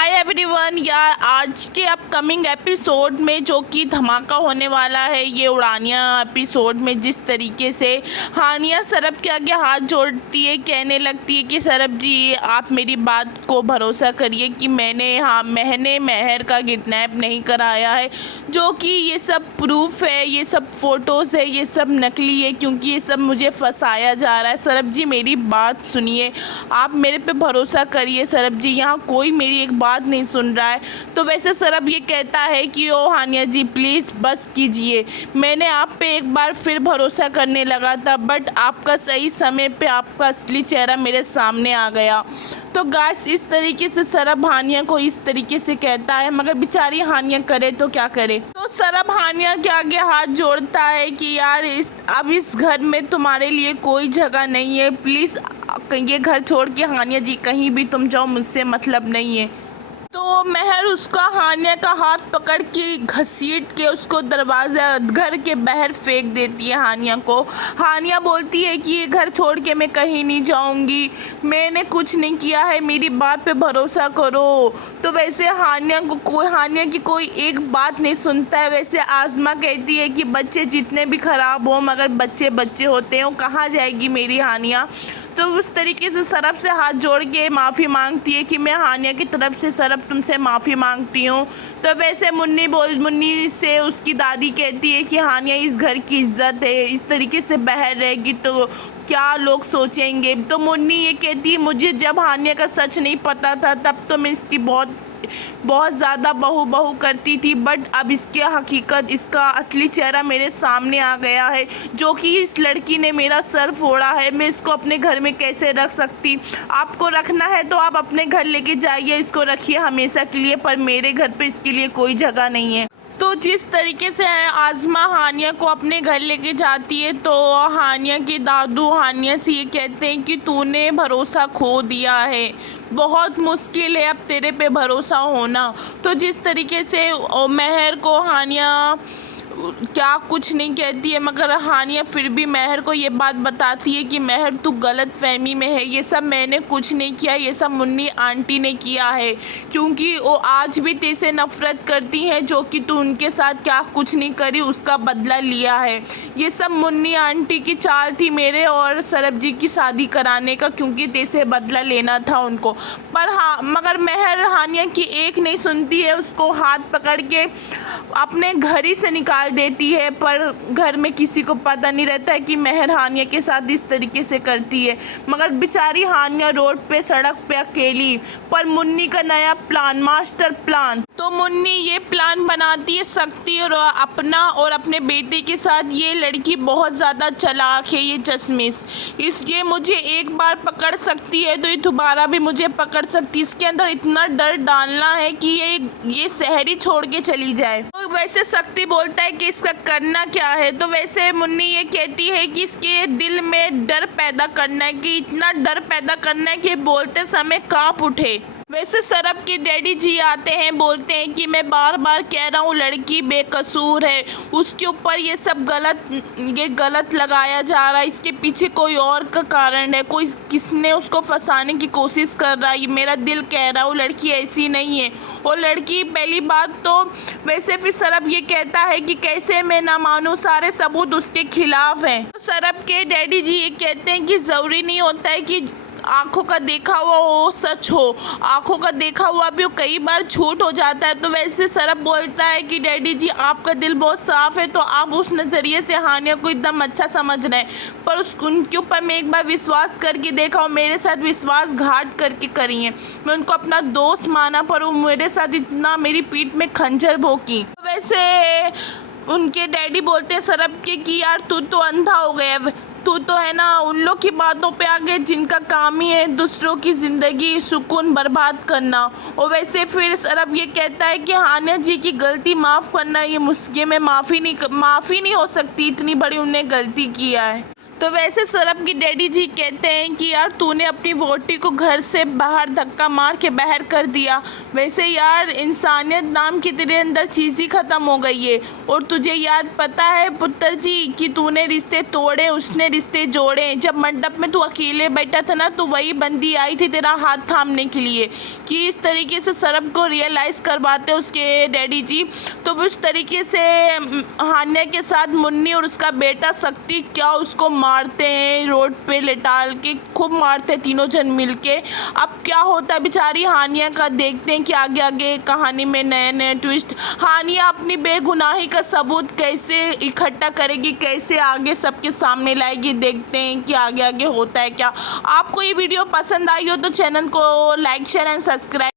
Hi everyone यार, आज के अपकमिंग एपिसोड में जो कि धमाका होने वाला है ये उड़ानिया एपिसोड में, जिस तरीके से हानिया सरब के आगे हाथ जोड़ती है, कहने लगती है कि सरब जी आप मेरी बात को भरोसा करिए कि मैंने महर का किडनैप नहीं कराया है, जो कि ये सब प्रूफ है, ये सब फ़ोटोज़ है, ये सब नकली है, क्योंकि ये सब मुझे फंसाया जा रहा है। सरब जी मेरी बात सुनिए, आप मेरे पे भरोसा करिए सरब जी, यहाँ कोई मेरी एक बात नहीं सुन रहा है। तो वैसे सरब ये कहता है कि ओ हानिया जी प्लीज़ बस कीजिए, मैंने आप पे एक बार फिर भरोसा करने लगा था, बट आपका सही समय पे आपका असली चेहरा मेरे सामने आ गया। तो गाइस इस तरीके से सरब हानिया को इस तरीके से कहता है, मगर बेचारी हानिया करे तो क्या करे। तो सरब हानिया के आगे हाथ जोड़ता है कि यार अब इस घर में तुम्हारे लिए कोई जगह नहीं है, प्लीज़ ये घर छोड़ के हानिया जी कहीं भी तुम जाओ, मुझसे मतलब नहीं है। तो महर उसका हानिया का हाथ पकड़ के घसीट के उसको दरवाज़ा घर के बाहर फेंक देती है हानिया को। हानिया बोलती है कि ये घर छोड़ के मैं कहीं नहीं जाऊंगी, मैंने कुछ नहीं किया है, मेरी बात पे भरोसा करो। तो वैसे हानिया की कोई एक बात नहीं सुनता है। वैसे आज़मा कहती है कि बच्चे जितने भी ख़राब हो मगर बच्चे बच्चे होते हैं, वो कहाँ जाएगी मेरी हानिया। तो उस तरीके से सरब से हाथ जोड़ के माफ़ी मांगती है कि मैं हानिया की तरफ से सरब तुमसे माफ़ी मांगती हूँ। तो वैसे मुन्नी से उसकी दादी कहती है कि हानिया इस घर की इज्जत है, इस तरीके से बाहर रहेगी तो क्या लोग सोचेंगे। तो मुन्नी ये कहती है मुझे जब हानिया का सच नहीं पता था तब तो मैं इसकी बहुत ज़्यादा बहू करती थी, बट अब इसकी हकीकत, इसका असली चेहरा मेरे सामने आ गया है, जो कि इस लड़की ने मेरा सर फोड़ा है। मैं इसको अपने घर में कैसे रख सकती। आपको रखना है तो आप अपने घर लेके जाइए, इसको रखिए हमेशा के लिए, पर मेरे घर पे इसके लिए कोई जगह नहीं है। तो जिस तरीके से आज़मा हानिया को अपने घर लेके जाती है, तो हानिया के दादू हानिया से ये कहते हैं कि तूने भरोसा खो दिया है, बहुत मुश्किल है अब तेरे पे भरोसा होना। तो जिस तरीके से महर को हानिया क्या कुछ नहीं कहती है, मगर हानिया फिर भी महर को ये बात बताती है कि महर तू गलत फहमी में है, ये सब मैंने कुछ नहीं किया, ये सब मुन्नी आंटी ने किया है, क्योंकि वो आज भी तेरे नफ़रत करती हैं, जो कि तू उनके साथ क्या कुछ नहीं करी उसका बदला लिया है। ये सब मुन्नी आंटी की चाल थी मेरे और सरब जी की शादी कराने का, क्योंकि तेरे बदला लेना था उनको। पर हाँ, मगर महर हानिया की एक नहीं सुनती है, उसको हाथ पकड़ के अपने घर ही से निकाल देती है। पर घर में किसी को पता नहीं रहता है कि महर हानिया के साथ इस तरीके से करती है, मगर बेचारी हानिया रोड पे सड़क पे अकेली। पर मुन्नी का नया प्लान, मास्टर प्लान, तो मुन्नी ये प्लान बनाती है शक्ति और अपने बेटे के साथ। ये लड़की बहुत ज़्यादा चालाक है, ये चश्मिश, ये मुझे एक बार पकड़ सकती है तो ये दोबारा भी मुझे पकड़ सकती है। इसके अंदर इतना डर डालना है कि ये शहर ही छोड़ के चली जाए। तो वैसे शक्ति बोलता है कि इसका करना क्या है। तो वैसे मुन्नी ये कहती है कि इसके दिल में डर पैदा करना है, कि इतना डर पैदा करना है कि बोलते समय कांप उठे। वैसे सरब के डैडी जी आते हैं, बोलते हैं कि मैं बार बार कह रहा हूँ लड़की बेकसूर है, उसके ऊपर ये सब गलत लगाया जा रहा है, इसके पीछे कोई और का कारण है, कोई किसने उसको फंसाने की कोशिश कर रहा है। मेरा दिल कह रहा है वो लड़की ऐसी नहीं है, वो लड़की पहली बात तो। वैसे फिर सरब ये कहता है कि कैसे मैं ना मानूं, सारे सबूत उसके खिलाफ हैं। तो सरब के डैडी जी ये कहते हैं कि ज़रूरी नहीं होता है कि आँखों का देखा हुआ वो सच हो, आँखों का देखा हुआ भी कई बार झूठ हो जाता है। तो वैसे सरब बोलता है कि डैडी जी आपका दिल बहुत साफ़ है, तो आप उस नज़रिए से हानिया को एकदम अच्छा समझ रहे हैं, पर उनके ऊपर मैं एक बार विश्वास करके देखा हूँ, मेरे साथ विश्वासघात करके करी है, मैं उनको अपना दोस्त माना, पर वो मेरे साथ इतना मेरी पीठ में खंजर भोंकी। तो वैसे उनके डैडी बोलते हैं सरब के कि यार तू तो अंधा हो गया, तू तो है ना उन लोग की बातों पे आगे जिनका काम ही है दूसरों की ज़िंदगी सुकून बर्बाद करना। और वैसे फिर सरब ये कहता है कि हानिया जी की गलती माफ़ करना ये मुश्किल में माफ़ी नहीं हो सकती, इतनी बड़ी उन्हें गलती किया है। तो वैसे सरब की डैडी जी कहते हैं कि यार तूने अपनी वोटी को घर से बाहर धक्का मार के बाहर कर दिया। वैसे यार इंसानियत नाम की तेरे अंदर चीज़ ही ख़त्म हो गई है। और तुझे यार पता है पुत्र जी कि तूने रिश्ते तोड़े, उसने रिश्ते जोड़े। जब मंडप में तू अकेले बैठा था ना, तो वही बंदी आई थी तेरा हाथ थामने के लिए कि इस तरीके से सरब को रियलाइज़ करवाते उसके डैडी जी। तो उस तरीके से हान्या के साथ मुन्नी और उसका बेटा शक्ति क्या उसको मारते हैं, रोड पे लेटाल के खूब मारते हैं तीनों जन मिलके। अब क्या होता है बेचारी हान्या का, देखते हैं कि आगे आगे कहानी में नए नए ट्विस्ट। हान्या अपनी बेगुनाही का सबूत कैसे इकट्ठा करेगी, कैसे आगे सबके सामने लाएगी, देखते हैं कि आगे आगे होता है क्या। आपको ये वीडियो पसंद आई हो तो चैनल को लाइक शेयर एंड सब्सक्राइब